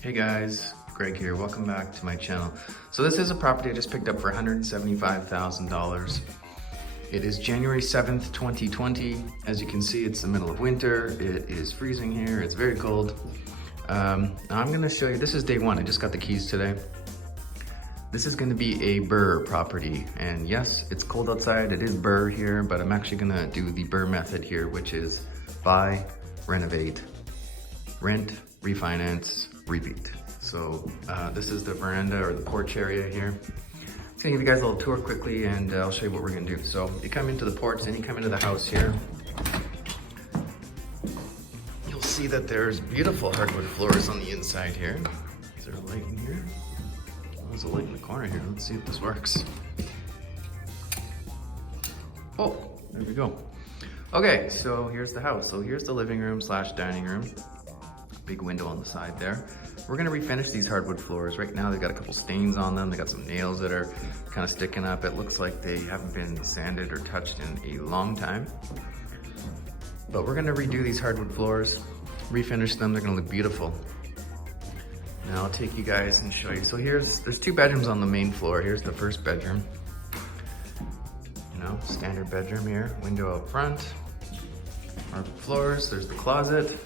Hey guys, Greg here. Welcome back to my channel. So this is a property I just picked up for $175,000. It is January 7th, 2020. As you can see, it's the middle of winter. It is freezing here. It's very cold. Now I'm gonna show you, this is day one. I just got the keys today. This is gonna be a BRRRR property. And yes, it's cold outside. It is BRRRR here, but I'm actually gonna do the BRRRR method here, which is buy, renovate, rent, refinance, repeat. So this is the veranda or the porch area here. I'm just gonna give you guys a little tour quickly and I'll show you what we're gonna do. So you come into the porch, then you come into the house here. You'll see that there's beautiful hardwood floors on the inside here. Is there a light in here? Oh, there's a light in the corner here. Let's see if this works. Oh, there we go. Okay, so here's the house. So here's the living room slash dining room. Big window on the side there. We're gonna refinish these hardwood floors. Right now they've got a couple stains on them. They got some nails that are kind of sticking up. It looks like they haven't been sanded or touched in a long time. But we're gonna redo these hardwood floors, refinish them. They're gonna look beautiful. Now I'll take you guys and show you. So there's two bedrooms on the main floor. Here's the first bedroom. You know, standard bedroom here. Window out front. Hardwood floors, there's the closet.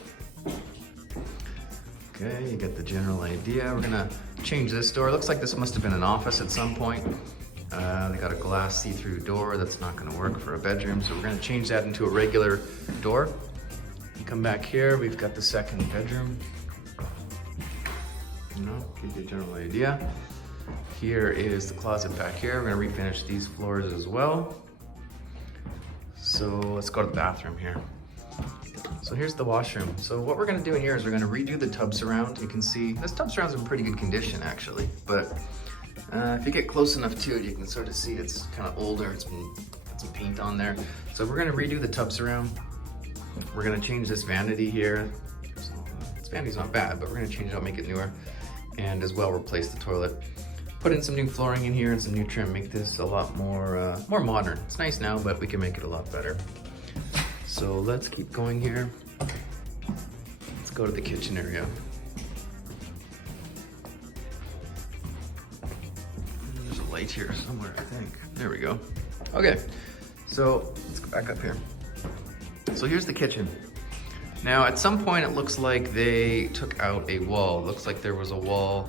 Okay, you get the general idea. We're gonna change this door. Looks like this must have been an office at some point. They got a glass see-through door that's not gonna work for a bedroom, so we're gonna change that into a regular door. You come back here, we've got the second bedroom. You know, give you a general idea. Here is the closet back here. We're gonna refinish these floors as well. So let's go to the bathroom here. So here's the washroom. So what we're gonna do in here is we're gonna redo the tub surround. You can see this tub surround's in pretty good condition actually, but if you get close enough to it, you can sort of see it's kind of older. It's got some paint on there. So we're gonna redo the tub surround. We're gonna change this vanity here. So, this vanity's not bad, but we're gonna change it out, make it newer. And as well, replace the toilet. Put in some new flooring in here and some new trim, make this a lot more modern. It's nice now, but we can make it a lot better. So let's keep going here. Let's go to the kitchen area. There's a light here somewhere, I think. There we go. Okay, so let's go back up here. So here's the kitchen. Now at some point it looks like they took out a wall. It looks like there was a wall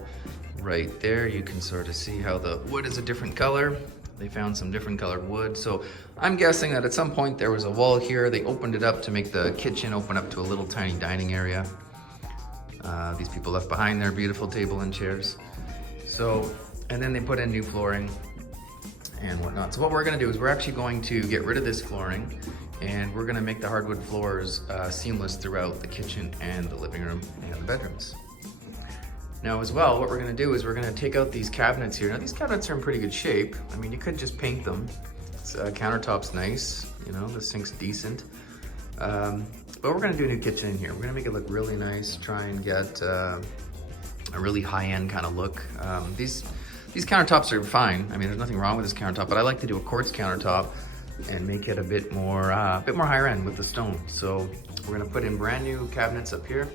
right there. You can sort of see how the wood is a different color. They found some different colored wood. So I'm guessing that at some point there was a wall here. They opened it up to make the kitchen open up to a little tiny dining area. These people left behind their beautiful table and chairs. So, and then they put in new flooring and whatnot. So what we're gonna do is we're actually going to get rid of this flooring and we're gonna make the hardwood floors seamless throughout the kitchen and the living room and the bedrooms. Now as well, what we're gonna do is we're gonna take out these cabinets here. Now these cabinets are in pretty good shape. I mean, you could just paint them. Countertop's nice, you know, the sink's decent. But we're gonna do a new kitchen in here. We're gonna make it look really nice, try and get a really high-end kind of look. These countertops are fine. I mean, there's nothing wrong with this countertop, but I like to do a quartz countertop and make it a bit more higher end with the stone. So we're gonna put in brand new cabinets up here.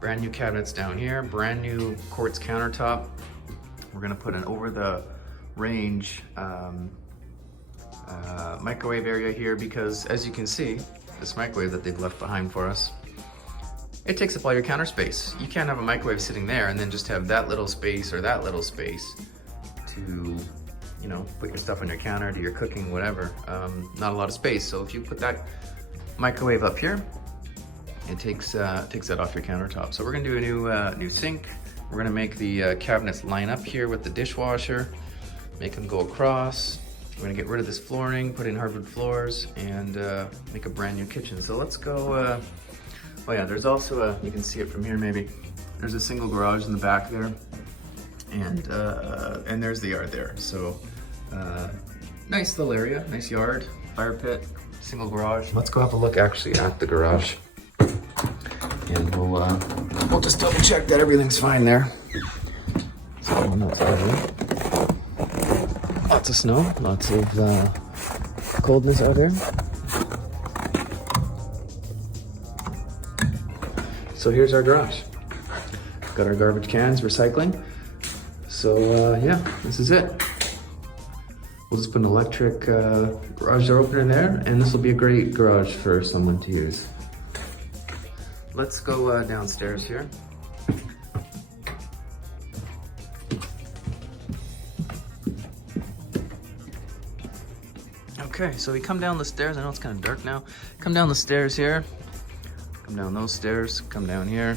Brand new cabinets down here, brand new quartz countertop. We're gonna put an over the range microwave area here because as you can see, this microwave that they've left behind for us, it takes up all your counter space. You can't have a microwave sitting there and then just have that little space or that little space to, you know, put your stuff on your counter, do your cooking, whatever. Not a lot of space. So if you put that microwave up here, it takes that off your countertop. So we're gonna do a new sink. We're gonna make the cabinets line up here with the dishwasher, make them go across. We're gonna get rid of this flooring, put in hardwood floors, and make a brand new kitchen. So let's go, oh yeah, there's also you can see it from here maybe. There's a single garage in the back there, and there's the yard there. So nice little area, nice yard, fire pit, single garage. Let's go have a look actually at the garage. And we'll just double check that everything's fine there. So that's lots of snow, lots of coldness out there. So here's our garage. got our garbage cans, recycling. So yeah, this is it. We'll just put an electric garage door opener there, and this will be a great garage for someone to use. Let's go downstairs here. Okay, so we come down the stairs. I know it's kind of dark now. Come down the stairs here, come down those stairs, come down here,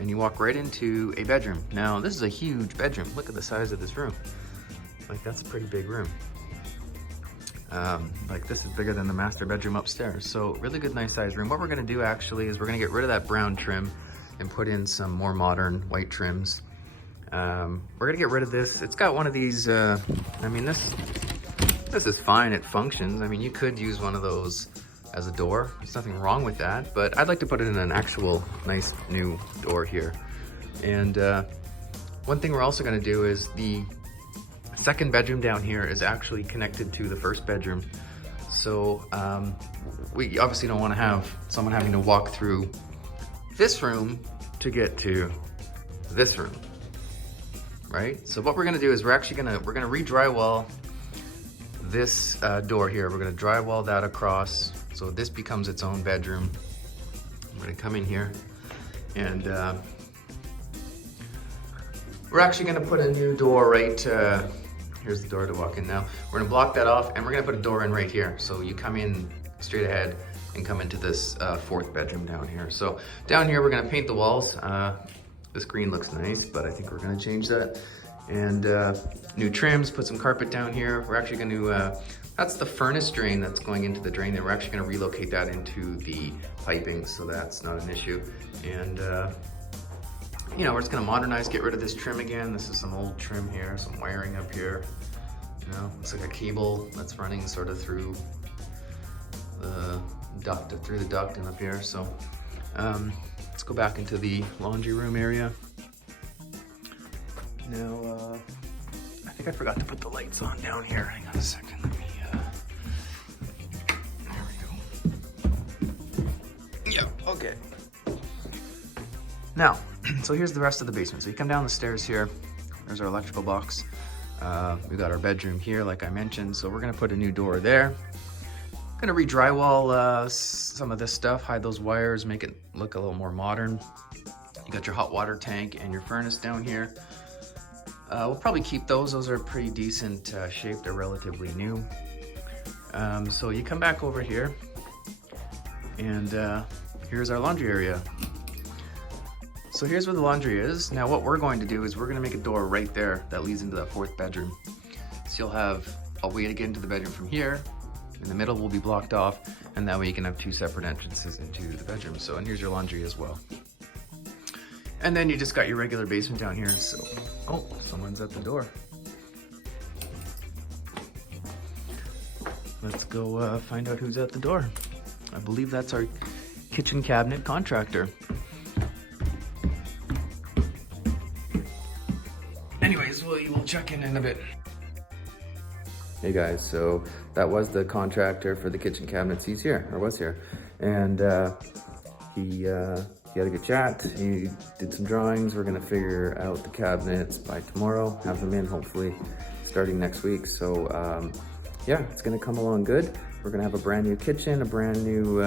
and you walk right into a bedroom. Now, this is a huge bedroom. Look at the size of this room. Like, that's a pretty big room. Like, this is bigger than the master bedroom upstairs. So really good, nice size room. What we're gonna do actually is we're gonna get rid of that brown trim and put in some more modern white trims. We're gonna get rid of this. It's got one of these, I mean, this is fine, it functions. I mean, you could use one of those as a door. There's nothing wrong with that, but I'd like to put it in an actual nice new door here. And one thing we're also gonna do is the second bedroom down here is actually connected to the first bedroom. So we obviously don't wanna have someone having to walk through this room to get to this room, right? So what we're gonna do is we're gonna re-drywall this door here. We're gonna drywall that across, so this becomes its own bedroom. I'm gonna come in here, and we're actually gonna put a new door right, here's the door to walk in now. We're gonna block that off, and we're gonna put a door in right here. So you come in straight ahead and come into this fourth bedroom down here. So down here, we're gonna paint the walls. This green looks nice, but I think we're gonna change that. And new trims, put some carpet down here. We're actually gonna, that's the furnace drain that's going into the drain there. We're actually gonna relocate that into the piping, so that's not an issue. And you know, we're just gonna modernize, get rid of this trim again. This is some old trim here, some wiring up here. You know, looks like a cable that's running sort of through the duct and up here. So let's go back into the laundry room area. Now, I think I forgot to put the lights on down here. Hang on a second, let me, there we go. Yeah, okay. Now, so here's the rest of the basement. So you come down the stairs here, there's our electrical box. We got our bedroom here, like I mentioned. So we're gonna put a new door there. Gonna re-drywall some of this stuff, hide those wires, make it look a little more modern. You got your hot water tank and your furnace down here. We'll probably keep those. Those are pretty decent shape. They're relatively new. So you come back over here, and here's our laundry area. So here's where the laundry is. Now what we're going to do is we're gonna make a door right there that leads into that fourth bedroom. So you'll have a way to get into the bedroom from here. In the middle will be blocked off, and that way you can have two separate entrances into the bedroom. So, and here's your laundry as well. And then you just got your regular basement down here. So, oh, someone's at the door. Let's go find out who's at the door. I believe that's our kitchen cabinet contractor. Anyways, we'll check in a bit. Hey guys, so that was the contractor for the kitchen cabinets. He's here, or was here. And he had a good chat. He did some drawings. We're gonna figure out the cabinets by tomorrow, have them in hopefully starting next week. So yeah, it's gonna come along good. We're gonna have a brand new kitchen, a brand new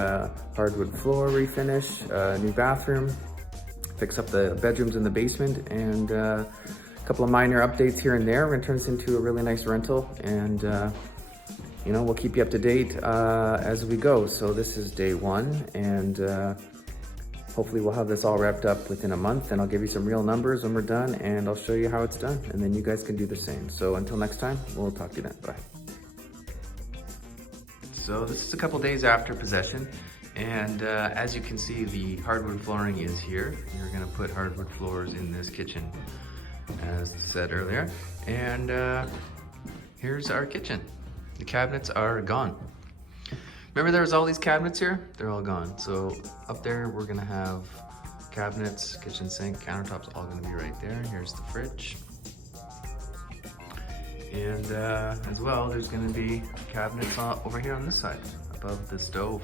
hardwood floor refinish, new bathroom, fix up the bedrooms in the basement, and a couple of minor updates here and there. We're gonna turn this into a really nice rental, and you know, we'll keep you up to date as we go. So this is day one, and hopefully we'll have this all wrapped up within a month, and I'll give you some real numbers when we're done, and I'll show you how it's done, and then you guys can do the same. So until next time, we'll talk to you then. Bye. So this is a couple days after possession, and as you can see, the hardwood flooring is here. We're gonna put hardwood floors in this kitchen, as said earlier. And here's our kitchen. The cabinets are gone. Remember there was all these cabinets here? They're all gone. So up there, we're gonna have cabinets, kitchen sink, countertops, all gonna be right there. Here's the fridge. And as well, there's gonna be cabinets over here on this side, above the stove.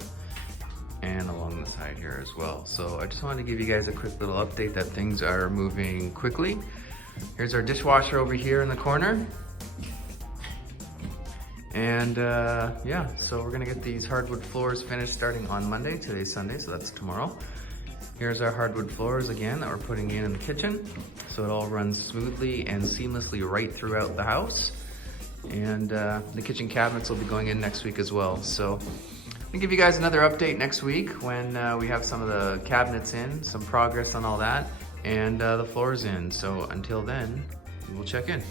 and along the side here as well. So I just wanted to give you guys a quick little update that things are moving quickly. Here's our dishwasher over here in the corner. And yeah, so we're gonna get these hardwood floors finished starting on Monday. Today's Sunday, so that's tomorrow. Here's our hardwood floors again that we're putting in the kitchen. So it all runs smoothly and seamlessly right throughout the house. And the kitchen cabinets will be going in next week as well. So I'm gonna give you guys another update next week when we have some of the cabinets in, some progress on all that, and the floors in. So until then, we'll check in.